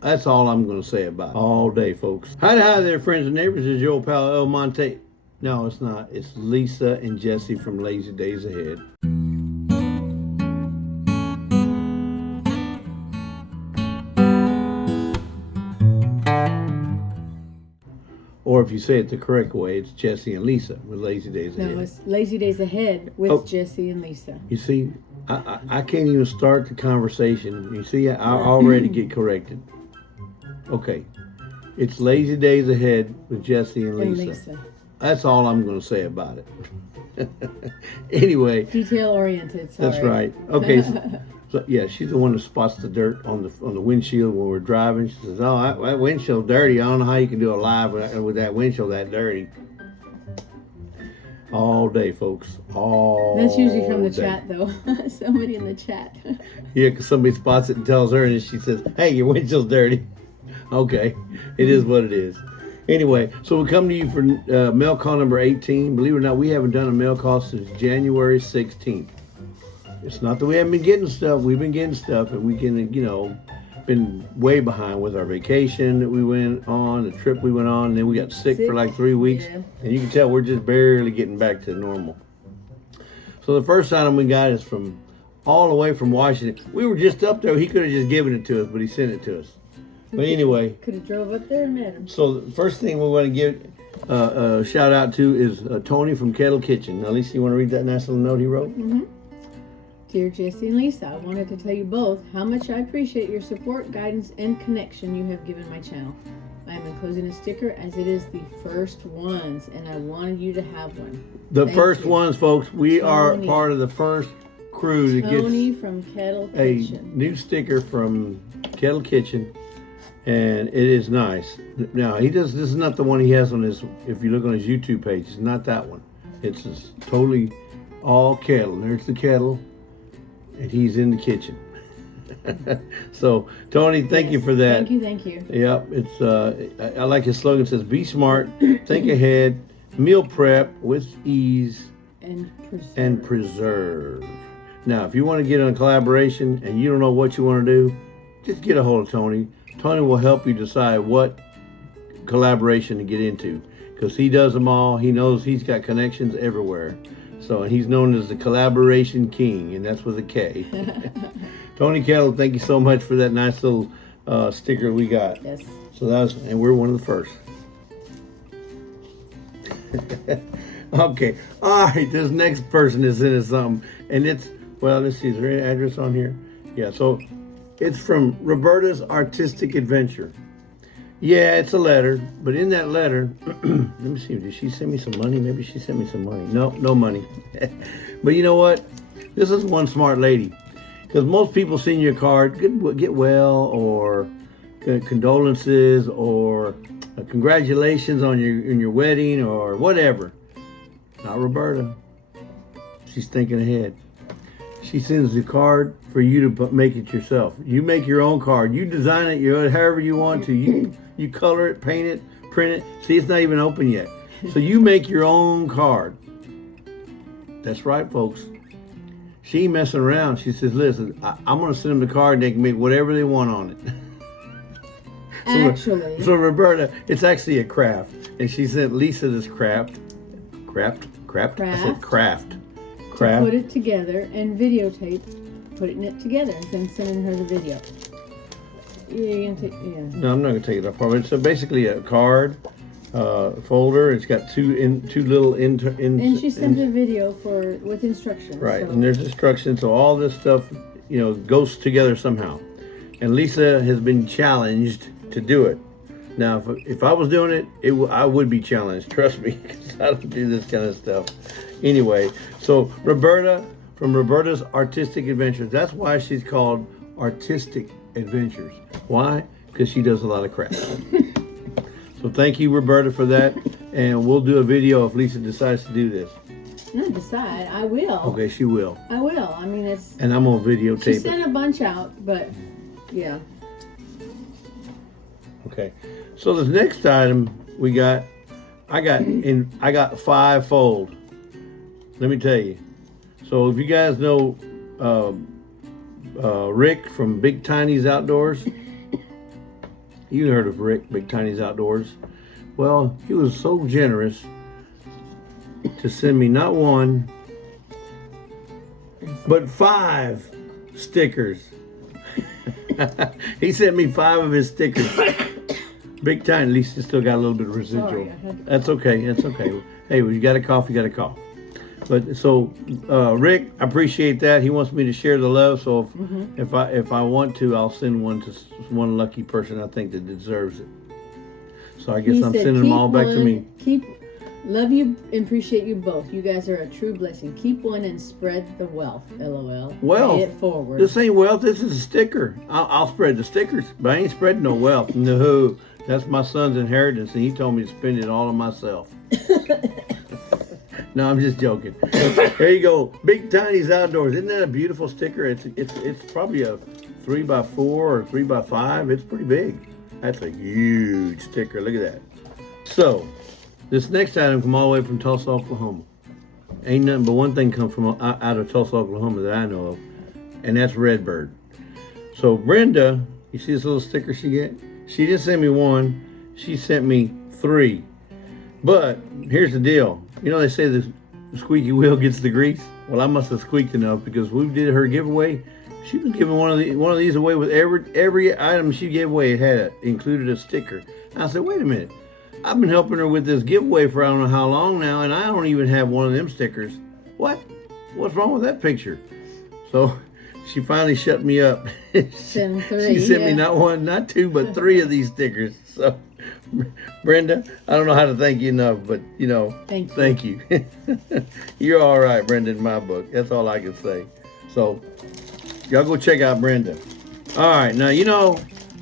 That's all I'm going to say about it all day, folks. Hi there, friends and neighbors. It's your old pal El Monte. No, it's not. It's Lisa and Jesse from Lazy Days Ahead. Or if you say it the correct way, it's Jesse and Lisa with Lazy Days Ahead. No, it's Lazy Days Ahead with Jesse and Lisa. You see, I can't even start the conversation. You see, I already get corrected. Okay. It's Lazy Days Ahead with Jesse and Lisa. That's all I'm going to say about it. Anyway. Detail oriented. Sorry. That's right. Okay. So, yeah, she's the one that spots the dirt on the windshield when we're driving. She says, "Oh, that windshield's dirty. I don't know how you can do a live with that windshield that dirty." All day, folks. That's usually from the chat, though. Somebody in the chat. Yeah, because somebody spots it and tells her, and she says, "Hey, your windshield's dirty." Okay, it is what it is. Anyway, so we come to you for mail call number 18. Believe it or not, we haven't done a mail call since January 16th. It's not that we haven't been getting stuff. We've been getting stuff, and we can, been way behind with our vacation that we went on, the trip we went on, and then we got sick for like 3 weeks. Yeah. And you can tell we're just barely getting back to normal. So the first item we got is from all the way from Washington. We were just up there. He could have just given it to us, but he sent it to us. But anyway. Could have drove up there and met him. So the first thing we want to give a shout out to is Tony from Kettle Kitchen. Now, Lisa, you want to read that nice little note he wrote? Mm-hmm. Dear Jesse and Lisa, I wanted to tell you both how much I appreciate your support, guidance, and connection you have given my channel. I am enclosing a sticker as it is the first ones, and I wanted you to have one. Thank first you. Ones, folks. We are part of the first crew to get Tony from Kettle Kitchen. A new sticker from Kettle Kitchen, and it is nice. Now, this is not the one he has on his, if you look on his YouTube page, it's not that one. It's just totally all kettle. There's the kettle. And he's in the kitchen. So, Tony, thank you for that. Thank you. Yep, it's I like his slogan. It says, "Be smart, think ahead, meal prep with ease, and preserve." Now, if you want to get on a collaboration and you don't know what you want to do, just get a hold of Tony. Tony will help you decide what collaboration to get into, because he does them all. He knows he's got connections everywhere. So, and he's known as the Collaboration King, and that's with a K. Tony Kettle, thank you so much for that nice little sticker we got. Yes. So and we're one of the first. Okay. All right. This next person is in something, and let's see. Is there any address on here? Yeah. So, it's from Roberta's Artistic Adventure. Yeah, it's a letter, but in that letter, let me see, did she send me some money? Maybe she sent me some money. No money. But you know what? This is one smart lady. Because most people send you a card, get well, or condolences, or congratulations on your wedding, or whatever. Not Roberta. She's thinking ahead. She sends the card for you to make it yourself. You make your own card. You design it however you want to. You color it, paint it, print it. See, it's not even open yet. So you make your own card. That's right, folks. She ain't messing around. She says, "Listen, I'm going to send them the card and they can make whatever they want on it." So Roberta, it's actually a craft. And she sent Lisa this craft. I said craft. To put it together and videotape putting it together and then sending her the video. You're gonna take, yeah. No, I'm not gonna take it apart. It's basically a card folder. It's got two little and she sent a video with instructions. Right, so. And there's instructions. So all this stuff, goes together somehow. And Lisa has been challenged to do it. Now, if I was doing it, I would be challenged. Trust me, because I don't do this kind of stuff. Anyway, so Roberta from Roberta's Artistic Adventures. That's why she's called Artistic Adventures. Why? Because she does a lot of crafts. So thank you, Roberta, for that. And we'll do a video if Lisa decides to do this. Not decide. I will. Okay, she will. I will. I mean, it's... And I'm going to videotape it. She sent a bunch out, but yeah. Okay. So this next item we got, I got 5 fold. Let me tell you. So if you guys know Rick from Big Tiny's Outdoors, You heard of Rick, Big Tiny's Outdoors. Well, he was so generous to send me not one, but 5 stickers. He sent me 5 of his stickers. Big Tiny, at least you still got a little bit of residual. Sorry, That's okay. That's okay. Hey, when you got a cough, you got a cough. But so, Rick, I appreciate that. He wants me to share the love. So if I want to, I'll send one to one lucky person I think that deserves it. So I guess I'm sending them all back to me. Love you and appreciate you both. You guys are a true blessing. Keep one and spread the wealth. LOL. Wealth. Pay it forward. This ain't wealth. This is a sticker. I'll spread the stickers, but I ain't spreading no wealth. No, that's my son's inheritance, and he told me to spend it all on myself. No, I'm just joking. There you go. Big Tiny's Outdoors. Isn't that a beautiful sticker? It's probably a 3x4 or 3x5. It's pretty big. That's a huge sticker. Look at that. So, this next item come all the way from Tulsa, Oklahoma. Ain't nothing but one thing come from out of Tulsa, Oklahoma that I know of, and that's Redbird. So Brenda, you see this little sticker she get? She didn't send me one. She sent me 3. But here's the deal. You know they say the squeaky wheel gets the grease. Well, I must have squeaked enough because we did her giveaway. She was giving one of these away with every item she gave away. It had included a sticker. I said, wait a minute. I've been helping her with this giveaway for I don't know how long now, and I don't even have one of them stickers. What? What's wrong with that picture? So she finally shut me up. She sent me not 1, not 2, but 3 of these stickers. So Brenda, I don't know how to thank you enough, but thank you. You're all right, Brenda, in my book. That's all I can say. So y'all go check out Brenda. All right, now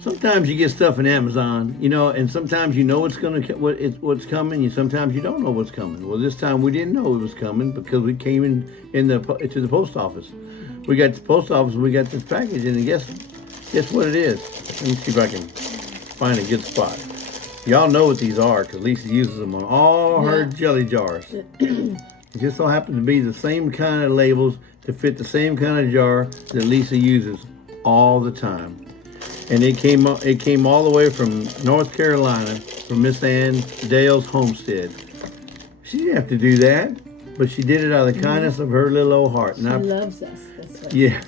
sometimes you get stuff in Amazon, and sometimes what's coming. Sometimes you don't know what's coming. Well, this time we didn't know it was coming because we came to the post office. We got to the post office and we got this package, and guess what it is? Let me see if I can find a good spot. Y'all know what these are because Lisa uses them on all her jelly jars. It just so happens to be the same kind of labels to fit the same kind of jar that Lisa uses all the time. And it came all the way from North Carolina, from Miss Ann Dale's homestead. She didn't have to do that, but she did it out of the kindness of her little old heart. She loves us. That's right. Yeah.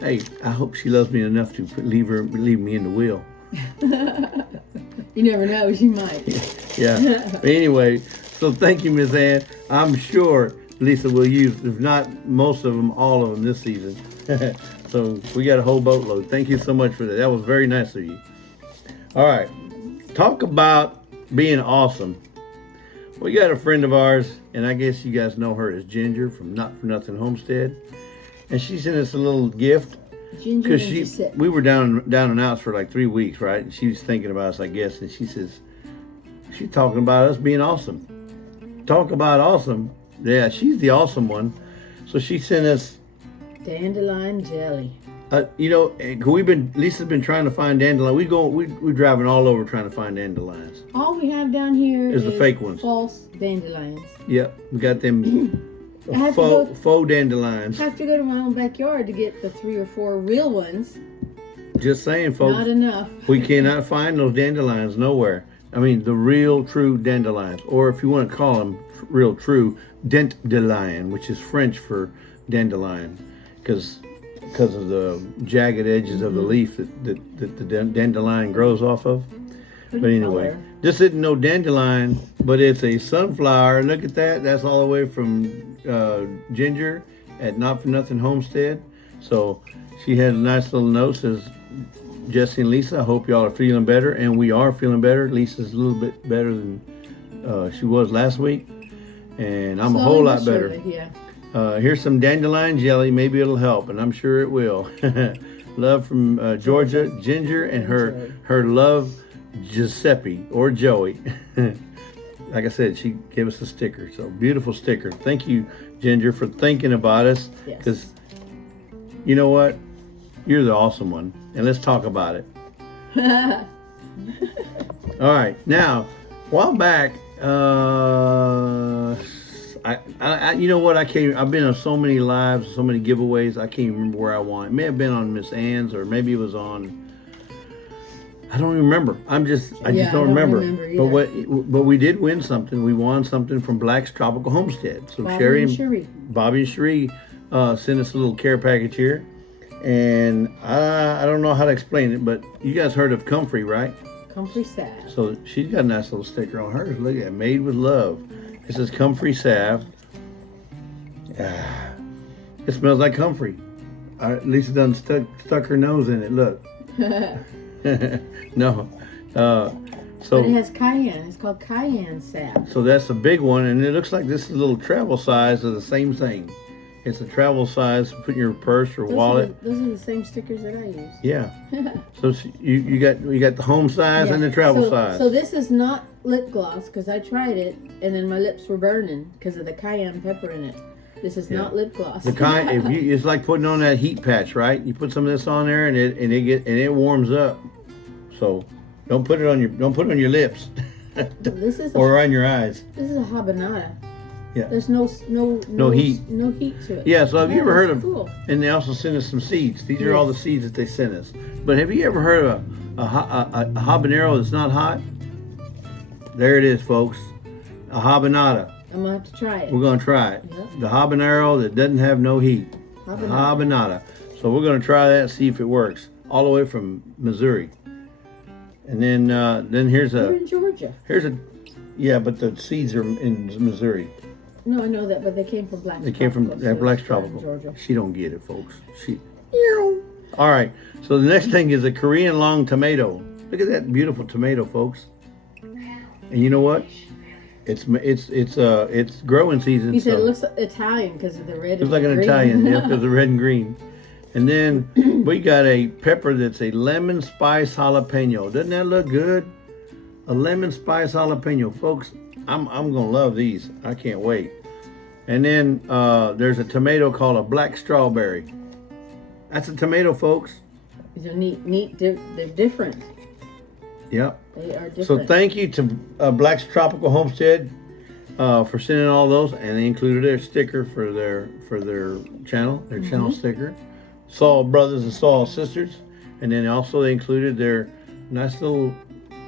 Hey, I hope she loves me enough to leave me in the will. You never know, she might. Yeah. But anyway, so thank you, Miss Ann. I'm sure Lisa will use, if not most of them, all of them this season. So we got a whole boatload. Thank you so much for that. That was very nice of you. All right. Talk about being awesome. We got a friend of ours, and I guess you guys know her as Ginger from Not For Nothing Homestead. And she sent us a little gift. Because we were down and out for like 3 weeks, right? And she was thinking about us, I guess. And she's talking about us being awesome. Talk about awesome. Yeah, she's the awesome one. So she sent us dandelion jelly. Lisa's been trying to find dandelion. We're driving all over trying to find dandelions. All we have down here is the fake ones. False dandelions. Yep, we got them faux dandelions. I have to go to my own backyard to get the 3 or 4 real ones. Just saying, folks. Not enough. We cannot find those dandelions nowhere. I mean, the real, true dandelions, or if you want to call them real, true, dentdelion, which is French for dandelion, because of the jagged edges of the leaf that the dandelion grows off of. But anyway, this isn't no dandelion, but it's a sunflower. Look at that. That's all the way from Ginger at Not For Nothing Homestead. So she had a nice little note, says, Jesse and Lisa, I hope y'all are feeling better. And we are feeling better. Lisa's a little bit better than she was last week. And I'm a whole lot better. Yeah. Here's some dandelion jelly. Maybe it'll help, and I'm sure it will. Love from Georgia, Ginger, and her love, Giuseppe, or Joey. Like I said, she gave us a sticker. So beautiful sticker. Thank you, Ginger, for thinking about us. Because you know what? You're the awesome one. And let's talk about it. All right. Now, a while back, you know what? I've been on so many lives, so many giveaways. I can't even remember where I won. It may have been on Miss Ann's, or maybe it was on I don't even remember. I just Yeah, don't I don't remember. remember But we did win something. We won something from Black's Tropical Homestead. So Bobby and Cherie. Bobby and Cherie sent us a little care package here. And I don't know how to explain it, but you guys heard of Comfrey, right? Comfrey salve. So she's got a nice little sticker on hers. Look at it, made with love. It says Comfrey salve. It smells like comfrey. Lisa done stuck her nose in it. Look. No. So but it has cayenne. It's called cayenne salve. So that's a big one, and it looks like this is a little travel size of the same thing. It's a travel size to put in your purse or wallet. Those are the same stickers that I use. Yeah. So you got the home size and the travel size. So this is not lip gloss because I tried it and then my lips were burning because of the cayenne pepper in it. This is not lip gloss. It's like putting on that heat patch, right? You put some of this on there and it warms up. So don't put it on your lips. This is or on your eyes. This is a habanada. Yeah. There's no heat. No heat to it. Yeah, so have you ever heard of cool. And they also sent us some seeds. These are all the seeds that they sent us. But have you ever heard of a habanero that's not hot? There it is, folks. A habanada. I'm gonna have to try it. We're gonna try it. Yep. The habanero that doesn't have no heat. Habanada. So we're gonna try that and see if it works. All the way from Missouri. And then here's We're in Georgia. Yeah, but the seeds are in Missouri. No, I know that, but they came from Black's. They came from Black's Tropical. Georgia. She don't get it, folks. All right. So the next thing is a Korean long tomato. Look at that beautiful tomato, folks. And you know what? It's growing season. He said it looks Italian because of the red. Looks like an Italian, yeah, because of red and green. And then we got a pepper that's a lemon spice jalapeno. Doesn't that look good? A lemon spice jalapeno, folks. I'm gonna love these. I can't wait. And then there's a tomato called a black strawberry. That's a tomato, folks. These are neat. They're different. Yep. They are different. So thank you to Black's Tropical Homestead for sending all those, and they included their sticker for their channel, channel sticker. Saul Brothers and Saul Sisters, and then also they included their nice little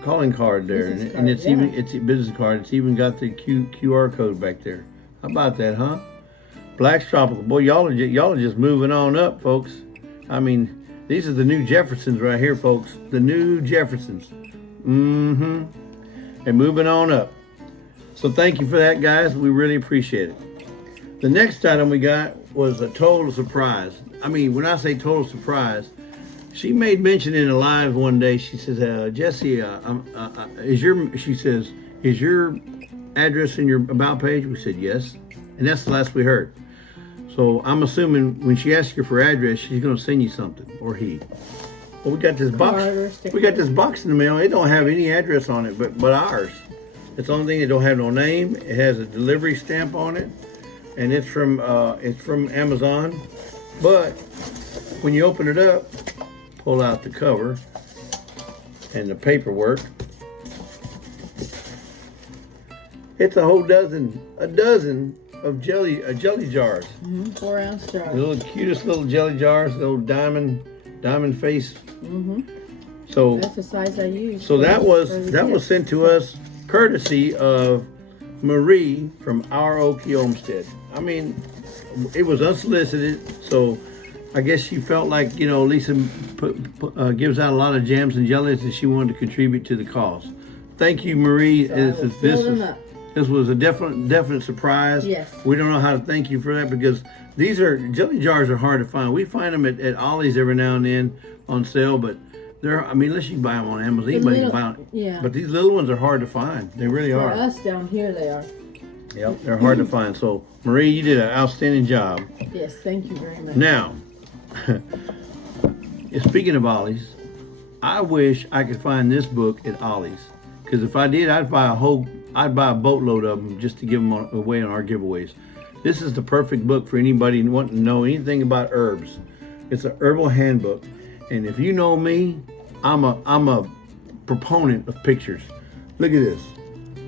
calling card there, and it's a business card. It's even got the QR code back there. How about that, huh? Black's Tropical, boy, y'all are just moving on up, folks. I mean, these are the new Jeffersons right here, folks. The new Jeffersons. And moving on up. So thank you for that, guys. We really appreciate it. The next item we got was a total surprise. I mean, when I say total surprise, she made mention in a live one day. She says, Jesse, is your address in your about page? We said yes, and that's the last we heard. So I'm assuming when she asks you for address, she's going to send you something, or he. Well, we got this box. We got this box in the mail. It don't have any address on it, but ours. It's the only thing that don't have no name. It has a delivery stamp on it, and it's from Amazon. But when you open it up, pull out the cover and the paperwork. It's a dozen of jelly jars. 4 ounce jars. The cutest little jelly jars, little diamond face. So that's the size I use. So that was sent to us courtesy of Marie from our Okie Homestead. I mean, it was unsolicited, so I guess she felt like, Lisa gives out a lot of jams and jellies, and she wanted to contribute to the cause. Thank you, Marie. This was a definite surprise. Yes. We don't know how to thank you for that, because these jelly jars are hard to find. We find them at Ollie's every now and then on sale, but unless you buy them on Amazon, anybody can buy them. Yeah. But these little ones are hard to find. They really are. For us down here, they are. Yep, they're hard to find. So, Marie, you did an outstanding job. Yes, thank you very much. Now, speaking of Ollie's, I wish I could find this book at Ollie's, because if I did, I'd buy a boatload of them just to give them away on our giveaways. This is the perfect book for anybody wanting to know anything about herbs. It's an herbal handbook, and if you know me, I'm a proponent of pictures. Look at this,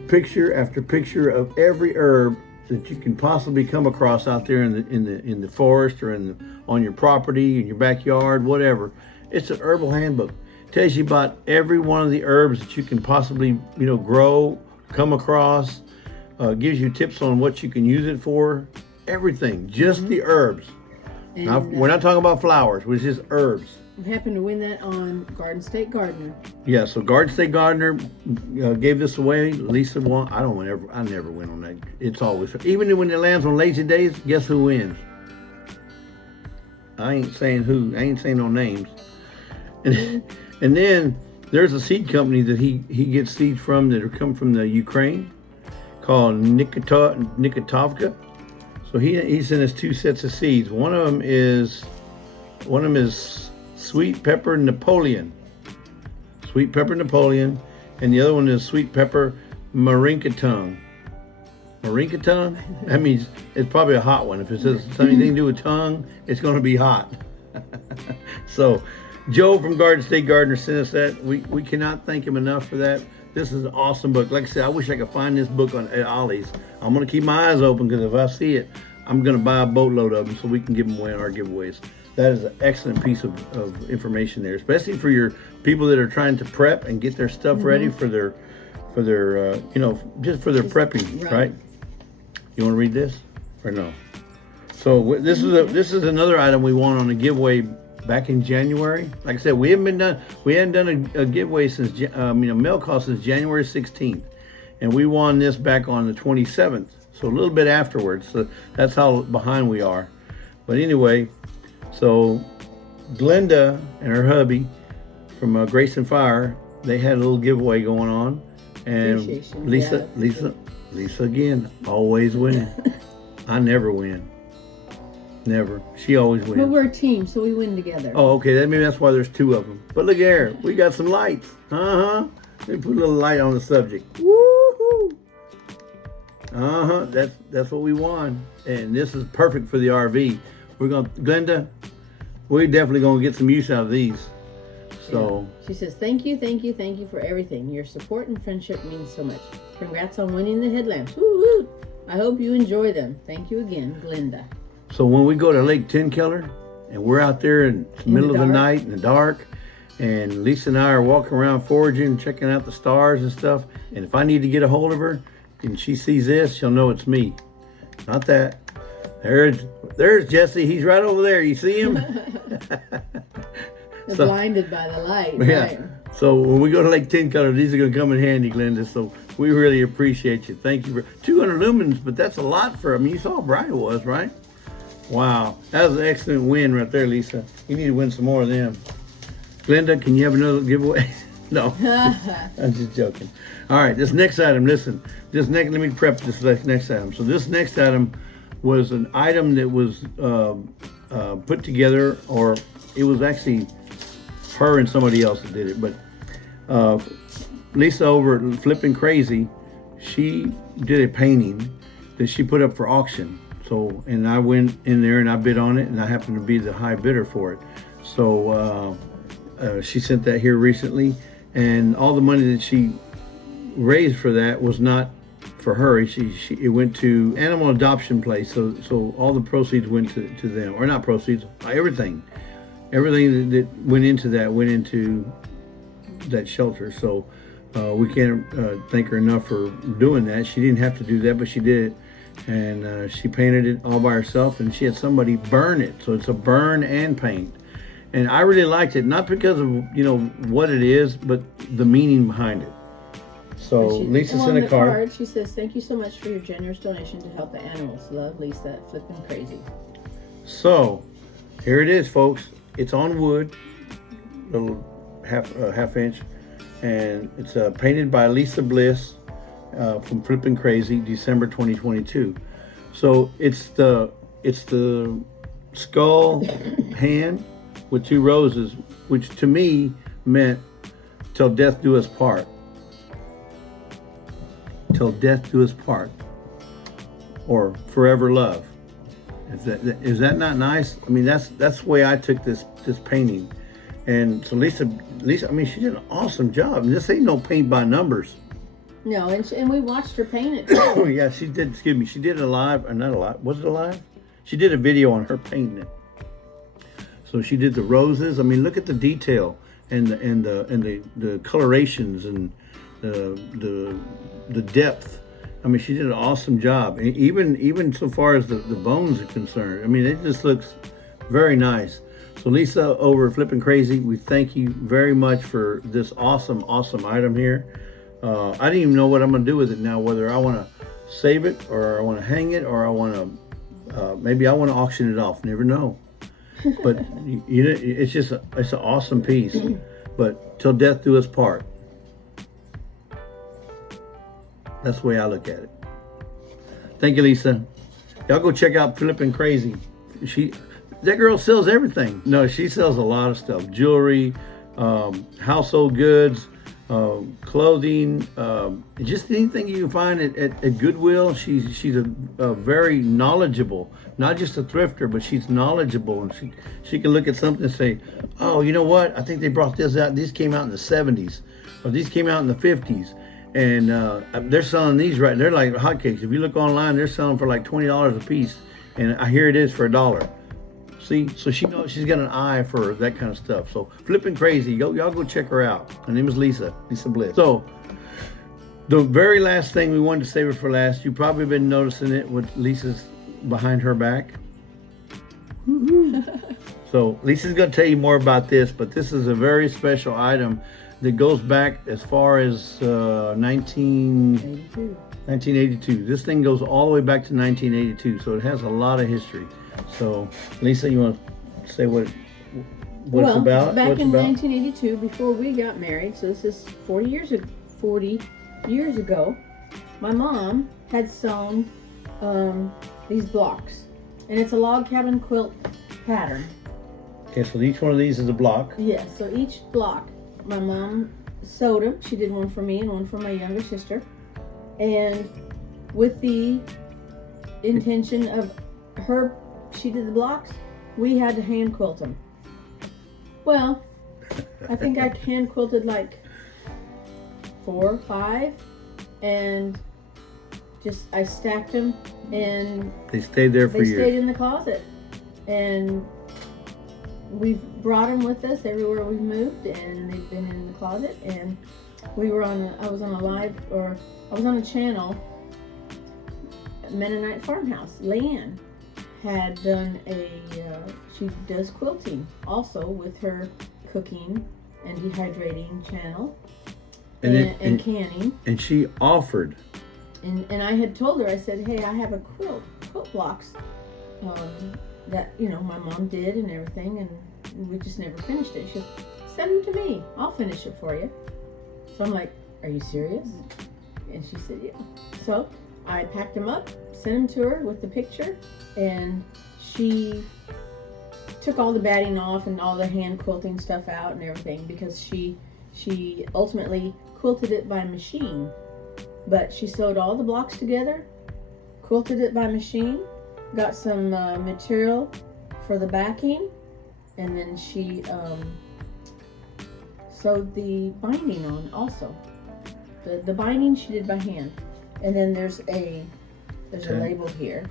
picture after picture of every herb that you can possibly come across out there in the forest or on your property, in your backyard, whatever. It's an herbal handbook. tells you about every one of the herbs that you can possibly, grow, come across. Gives you tips on what you can use it for. Everything, just the herbs. And, Now, we're not talking about flowers, which is herbs. We happened to win that on Garden State Gardener. Yeah, so Garden State Gardener gave this away. Lisa won. I never win on that. It's always, even when it lands on Lazy Days, guess who wins? I ain't saying who. I ain't saying no names. And then there's a seed company that he gets seeds from that are come from the Ukraine, called Nikitovka. So he sent us 2 sets of seeds. One of them is sweet pepper Napoleon. Sweet pepper Napoleon. And the other one is sweet pepper Marincatone. Marincatone? That means it's probably a hot one. If it says something to do with tongue, it's going to be hot. So Joe from Garden State Gardener sent us that. We cannot thank him enough for that. This is an awesome book. Like I said, I wish I could find this book at Ollie's. I'm going to keep my eyes open, because if I see it, I'm going to buy a boatload of them so we can give them away in our giveaways. That is an excellent piece of information there, especially for your people that are trying to prep and get their stuff ready for their just for their prepping, right? You want to read this or no? So this is another item we won on a giveaway back in January. Like I said, we hadn't done a giveaway since mail call since January 16th, and we won this back on the 27th. So a little bit afterwards. So that's how behind we are. But anyway, so Glenda and her hubby from Grace and Fire, they had a little giveaway going on, and Lisa again, always win. I never win. Never. She always wins. Well, we're a team, so we win together. Oh, okay. Maybe that's why there's 2 of them. But look here, we got some lights. Let me put a little light on the subject. Woohoo! That's what we won, and this is perfect for the RV. Glenda, we're definitely gonna get some use out of these. So she says, thank you for everything. Your support and friendship means so much. Congrats on winning the headlamps. Woo-hoo! I hope you enjoy them. Thank you again, Glenda. So when we go to Lake Tenkeller and we're out there in the middle of the night in the dark, and Lisa and I are walking around foraging, checking out the stars and stuff, and if I need to get a hold of her and she sees this, she'll know it's me. Not that. There's Jesse. He's right over there. You see him? Blinded by the light. Yeah. Right. So when we go to Lake Tenkeller, these are going to come in handy, Glenda. So we really appreciate you. Thank you for 200 lumens, but that's a lot for. You saw how bright it was, right? Wow, that was an excellent win right there, Lisa. You need to win some more of them. Glenda, can you have another giveaway? No, I'm just joking. All right, this next item, listen. Let me prep this next item. So this next item was an item that was put together, or it was actually her and somebody else that did it. But Lisa over at Flippin' Crazy, she did a painting that she put up for auction. So, and I went in there and I bid on it, and I happened to be the high bidder for it. So she sent that here recently, and all the money that she raised for that was not for her. It went to animal adoption place. So all the proceeds went to them, or not proceeds, everything that went into that shelter. So we can't thank her enough for doing that. She didn't have to do that, but she did it. And she painted it all by herself, and she had somebody burn it. So it's a burn and paint. And I really liked it, not because of what it is, but the meaning behind it. So Lisa sent a card. She says, thank you so much for your generous donation to help the animals. Love, Lisa at Flippin' Crazy. So here it is, folks. It's on wood, little half inch, and it's painted by Lisa Bliss. From Flippin' Crazy, December 2022. So it's the skull hand with 2 roses, which to me meant till death do us part. Till death do us part, or forever love. Is that not nice? I mean, that's the way I took this painting. And so Lisa, I mean, she did an awesome job. And this ain't no paint by numbers. No, and we watched her paint it too. Yeah, she did. Excuse me. She did it live, or not a live. Was it a live? She did a video on her painting it. So she did the roses. I mean, look at the detail. and the colorations and the depth. I mean, she did an awesome job. Even so far as the bones are concerned. I mean, it just looks very nice. So Lisa over at Flippin' Crazy, we thank you very much for this awesome item here. I didn't even know what I'm gonna do with it now, whether I wanna save it or I wanna hang it or I wanna, maybe I wanna auction it off, never know. But you know, it's just, it's an awesome piece. But till death do us part. That's the way I look at it. Thank you, Lisa. Y'all go check out Flippin' Crazy. That girl sells everything. No, she sells a lot of stuff. Jewelry, household goods, clothing, just anything you can find at Goodwill. She's a very knowledgeable, not just a thrifter, but she's knowledgeable, and she can look at something and say, oh, you know what? I think they brought this out. These came out in the 70s, or these came out in the 50s. And they're selling these right. They're like hotcakes. If you look online, they're selling for like $20 a piece, and here it is for $1. See, so she knows, she's got an eye for that kind of stuff. So Flippin' Crazy, y'all go check her out. Her name is Lisa Bliss. So the very last thing we wanted to save her for last, you've probably been noticing it with Lisa's behind her back. So Lisa's gonna tell you more about this, but this is a very special item that goes back as far as 1982. This thing goes all the way back to 1982, so it has a lot of history. So, Lisa, you want to say what it's about? Back in 1982, before we got married, so this is 40 years ago, my mom had sewn these blocks, and it's a log cabin quilt pattern. Okay, so each one of these is a block. Yes, so each block, my mom sewed them. She did one for me and one for my younger sister, and with the intention of her, she did the blocks, we had to hand quilt them. Well, I think I hand quilted like 4 or 5, and just I stacked them, and they stayed there for years. They stayed in the closet, and we've brought them with us everywhere we've moved, and they've been in the closet. And I was on a channel, Mennonite Farmhouse. Leanne had done she does quilting also with her cooking and dehydrating channel and canning. And she offered. And I had told her, I said, hey, I have a quilt blocks that, my mom did and everything, and we just never finished it. She said, send them to me. I'll finish it for you. So I'm like, are you serious? And she said, yeah. So I packed them up, sent them to her with the picture, and she took all the batting off and all the hand quilting stuff out and everything, because she ultimately quilted it by machine. But she sewed all the blocks together, quilted it by machine, got some material for the backing, and then she sewed the binding on also. The binding she did by hand. And then there's a label here.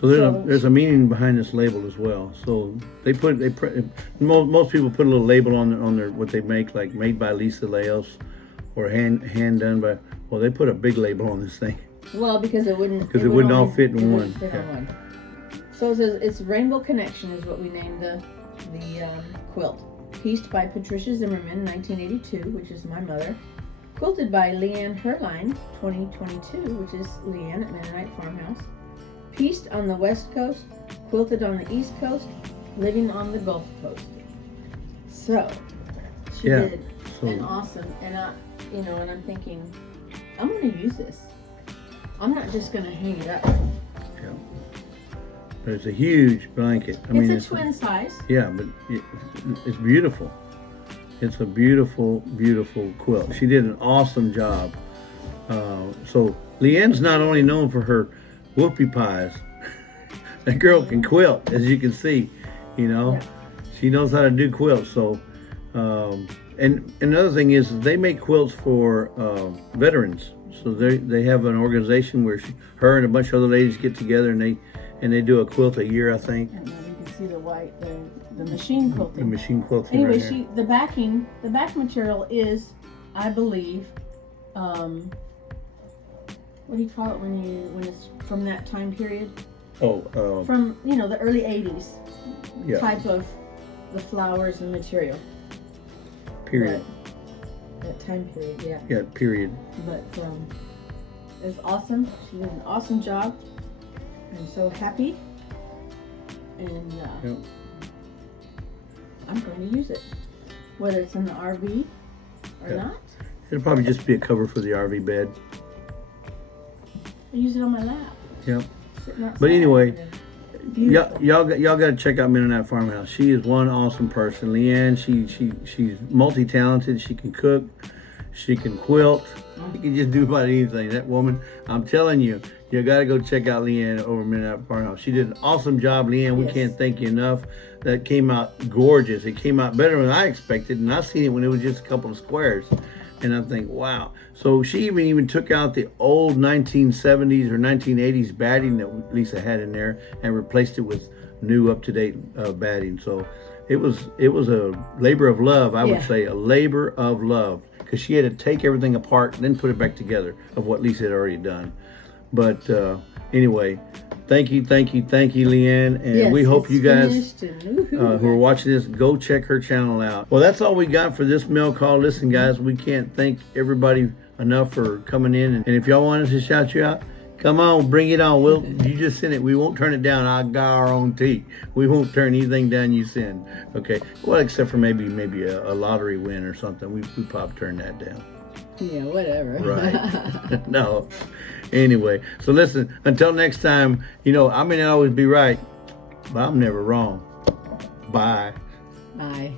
So there's a meaning behind this label as well. So most people put a little label on their what they make, like made by Lisa Laos or hand done by. Well, they put a big label on this thing. Well, because it wouldn't all fit in one. So it says it's Rainbow Connection is what we named the quilt. Pieced by Patricia Zimmerman, 1982, which is my mother. Quilted by Leanne Herline, 2022, which is Leanne at Mennonite Farmhouse. Pieced on the West Coast, quilted on the East Coast, living on the Gulf Coast. So she did an awesome, and I'm thinking, I'm going to use this. I'm not just going to hang it up. Yeah. But it's a huge blanket. It's a twin size. Yeah, but it's beautiful. It's a beautiful, beautiful quilt. She did an awesome job. So Leanne's not only known for her whoopie pies. That girl can quilt, as you can see. Yeah. She knows how to do quilts. So, and another thing is they make quilts for veterans. So they have an organization where her and a bunch of other ladies get together and they do a quilt a year, I think. And now you can see the white, the machine The quilting. machine quilting. Anyway, right here. the back material is, I believe, what do you call it when it's from that time period? From the early 80s Yeah. type of the flowers and material. Period. But that time period, yeah. Yeah. Period. But it's awesome. She did an awesome job. I'm so happy, and Yep. I'm going to use it, whether it's in the RV or Yeah. not. It'll probably just be a cover for the RV bed. I use it on my lap. Yeah. Sitting outside. But anyway, Beautiful. y'all got to check out Mennonite Farmhouse. She is one awesome person. Leanne, she's multi-talented. She can cook, she can quilt, she can just do about anything. That woman, I'm telling you, you got to go check out Leanne over Mennonite Farmhouse. She did an awesome job, Leanne. We Yes. can't thank you enough. That came out gorgeous. It came out better than I expected, and I seen it when it was just a couple of squares. And I think, wow. So she even took out the old 1970s or 1980s batting that Lisa had in there and replaced it with new up-to-date batting. So it was a labor of love, I would Yeah. say, a labor of love, because she had to take everything apart and then put it back together of what Lisa had already done. But anyway, thank you, Leanne, and Yes, we hope it's you guys finished and woohoo. who are watching this, go check her channel out. Well, that's all we got for this mail call. Listen, guys, we can't thank everybody enough for coming in. And if y'all want us to shout you out, come on, bring it on. You just send it. We won't turn it down. I got our own tea. We won't turn anything down you send. Okay. Well, except for maybe a lottery win or something. We probably turn that down. Yeah, whatever. Right. No. Anyway, so listen, until next time, I may not always be right, but I'm never wrong. Bye. Bye.